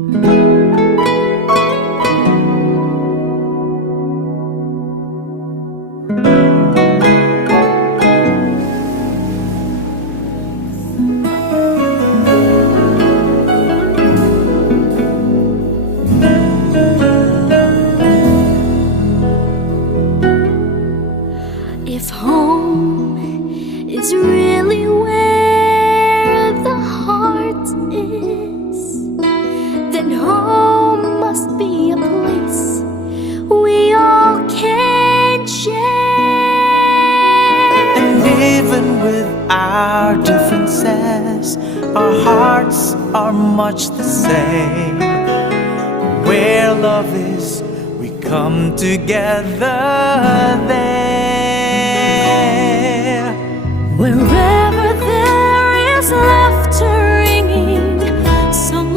If home is really where the heart is, then home must be a place we all can share. And even with our differences, our hearts are much the same. Where love is, we come together there. Wherever there is laughter